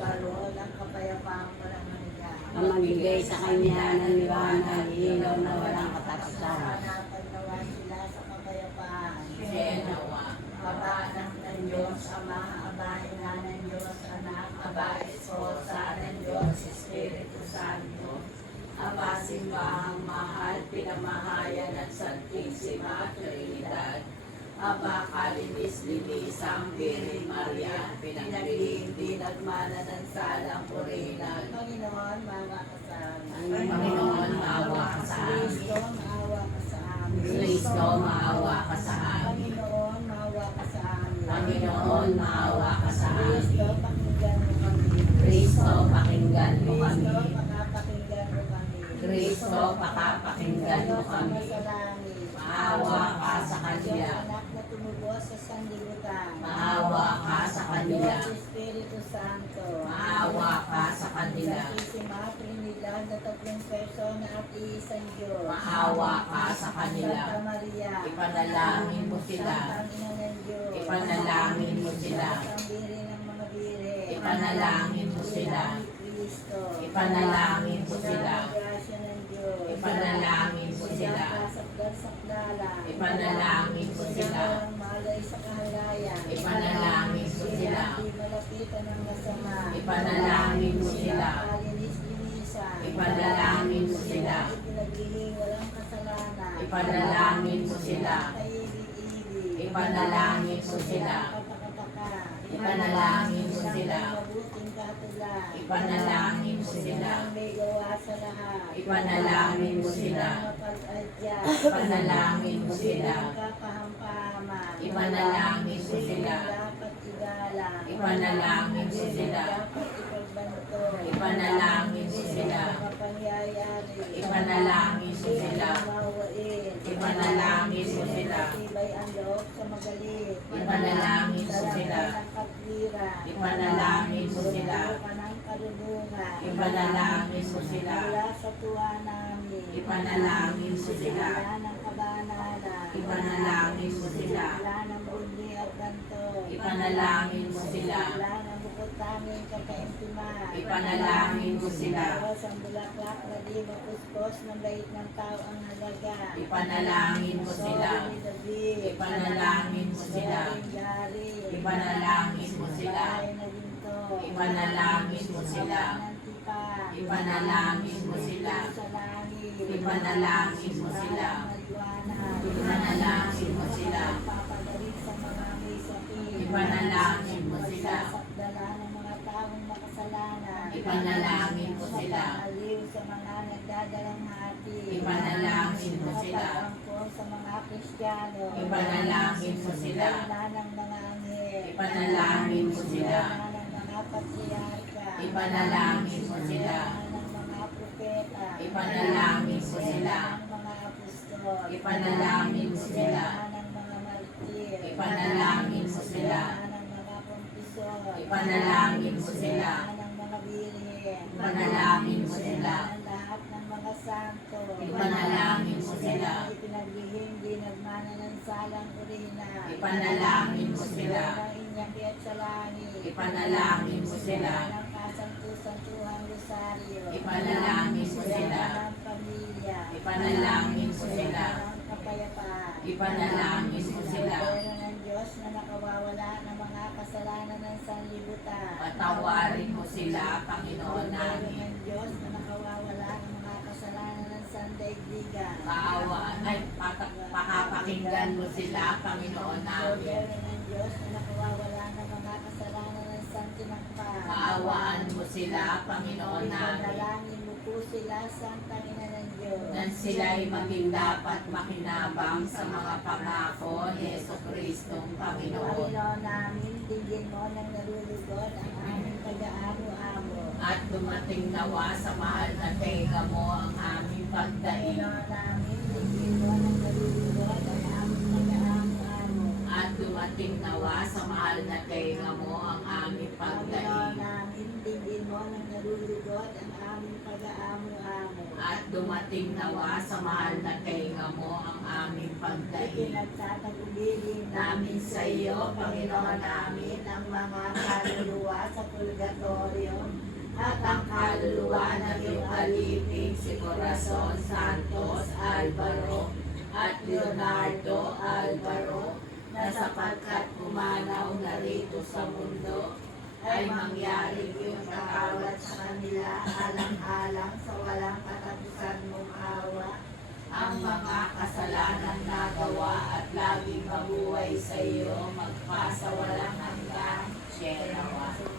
magkaroon ng kapayapaang walang hanggan. Mamamigay sa kanya ng liwanag, ilaw na walang katapusan. Hanapag nawa sila sa kapayapaan. Senawa. Aba, anak ng Diyos, Ama, Aba, Ina ng Diyos, Anak, Aba, Esposa ng Diyos, Espiritu Santo. Aba, simbahang mahal, pinamahayan at Santisima Trinidad. Aba, kalinis-linisang Birhen Maria, pinag-iintin at mananansalang purinan. Panginoon, maawa ka sa amin. Panginoon, maawa ka sa amin. Kristo, maawa ka sa amin. Kristo, maawa ka sa amin. Panginoon, maawa ka sa amin. Panginoon, maawa ka sa amin. Kristo, pakinggan mo kami. Kristo, pakinggan mo kami. Kristo, pakapakinggan mo kami. Kristo, pakapakinggan mo Diyos ang kami. masalangit. Maawa ka sa Diyos kanila. anak na tumubos sa sanlibutan. Maawa ka sa kanila. Diyos Espiritu Santo. Maawa ka sa kanila. Santisima Trinidad na tatlong persona at iisang Diyos. Maawa ka sa kanila. Santa Maria. Ipanalangin mo sila. Santang Ina ng Diyos. Ipanalangin mo sila. Santang Biri ng mga biri. Ipanalangin mo sila. Ina ni Cristo. Ipanalangin mo sila. Ina ng grasya ng Diyos. Ipanalangin mo sila. Sakdal-sakdala. Ipanalangin mo sila. Walang malay sa kahalayan. Ipanalangin mo sila. Di malapitan ng masama. Ipanalangin mo sila. Kalinis-linisan. Ipanalangin mo sila. Ipinaglihing walang kasalanan. Ipanalangin mo sila. Kaibig-ibig. Ipanalangin mo sila. Kapakapaka. Ipanalangin mo sila. Mabuting katulan. Ipanalangin mo sila. Ang may gawa sa lahat. Ipanalangin mo sila. Mapag-adya. Ipanalangin mo sila. Kapahampaman. Ipanalangin mo sila. Dapat igalang. Ipanalangin mo sila. Dapat ipagbanto. Ipanalangin mo sila. Kapangyayari. Ipanalangin mo sila. Mawain. Ipanalangin mo sila. Tibay ang loob sa magaling. Ipanalangin mo sila. Sarap ng katwiran. Ipanalangin mo sila. Ka ng karunungan. Ipanalangin mo sila. Mula sa tuwa namin. Ipanalangin mo sila. Wala ng kabanalan. Ipanalangin mo sila. Wala ng bundi at ganto. Ipanalangin mo sila. Wala ng bukod tanging kakaintiman. Ipanalangin mo sila. Diyos ang bulaklak na di mapuspos ng bait ng tao ang halaga. Ipanalangin mo sila. Sorry, David. Ipanalangin mo sila. Dari. Ipanalangin mo sila. Bahay na ginto. Ipanalangin mo sila. Wala ng tipan. Ipanalangin mo sila. Sa langit. Ipanalangin mo sila. Maliwanag. Ipanalangin mo sila. Papagaling sa mga may sakit. Ipanalangin mo sila. Magsasakdala ng mga taong makasalanan. Ipanalangin mo sila. Aliw sa mga nagdadalang hati. Ipanalangin mo sila. Mapag-angkol sa mga Kristiyano. Ipanalangin mo sila. Ipanalangin ng mga anghel. Ipanalangin mo sila. Ipanalangin ng mga patriarka. Ipanalangin mo sila. Ipanalangin ng mga propeta. Ipanalangin mo sila. Ipanalangin ng mga apostol. Ipanalangin mo sila. Ipanalangin ng mga martir. Ipanalangin mo sila. Ipanalangin ng mga kumpisor. Ipanalangin mo sila. Ipanalangin ng mga birhen. Ipanalangin mo sila. Ipanalangin lahat ng mga santo. Ipanalangin mo sila. Ipinaglihim di nagmana ng salang urina. Ipanalangin mo sila. Ng inyaki at sa langit. Ipanalangin mo sila. Ng kasantu-santuhang rosaryo. Ipanalangin mo sila. Ng pamilya. Ipanalangin mo sila. Ng kapayapaan. Ipanalangin mo sila. Pero ng Diyos na nakawawala ng mga kasalanan ng sanlibutan. Patawarin mo sila, Panginoon Pero namin. ng Diyos na nakawawala ng mga kasalanan ng sandaigdigan. Kaawaan ay pakapakinggan mo sila, Panginoon namin. Pero ng Diyos na nakawawala ng mga kasalanan ng santinakpan. Kaawaan mo sila, Panginoon namin. Ipanalangin mo po sila, Santa Ina ng Diyos. Nang sila'y maging dapat makinabang sa mga pangako ni Jesucristong Panginoon. Panginoon namin, tingin mo nang nalulugod ang aming pag-aamo-amo. At dumating nawa sa mahal na tenga mo ang aming pagdaing. Panginoon namin, tingin mo nang nalulugod ang aming pag-aamo-amo. At dumating nawa sa mahal na tenga mo ang aming Panginoon pagdaing. namin, tingin mo nang nalulugod ang aming pag-aamo-amo. At dumating nawa sa mahal na tenga mo ang aming pagdaig. Ikinagtatagubilin namin sa iyo, Panginoon namin, ang mga kaluluwa sa purgatorio at ang kaluluwa ng iyong alipin si Corazon Santos Alvaro at Leonardo Alvaro na sapagkat pumanaw na rito sa mundo ay mangyari yung kakawat sa kanila alang-alang sa walang katapusan mong awa. Ang mga kasalanan nagawa at laging mabuhay sa iyo magpasawalang hanggan. Siya nawa.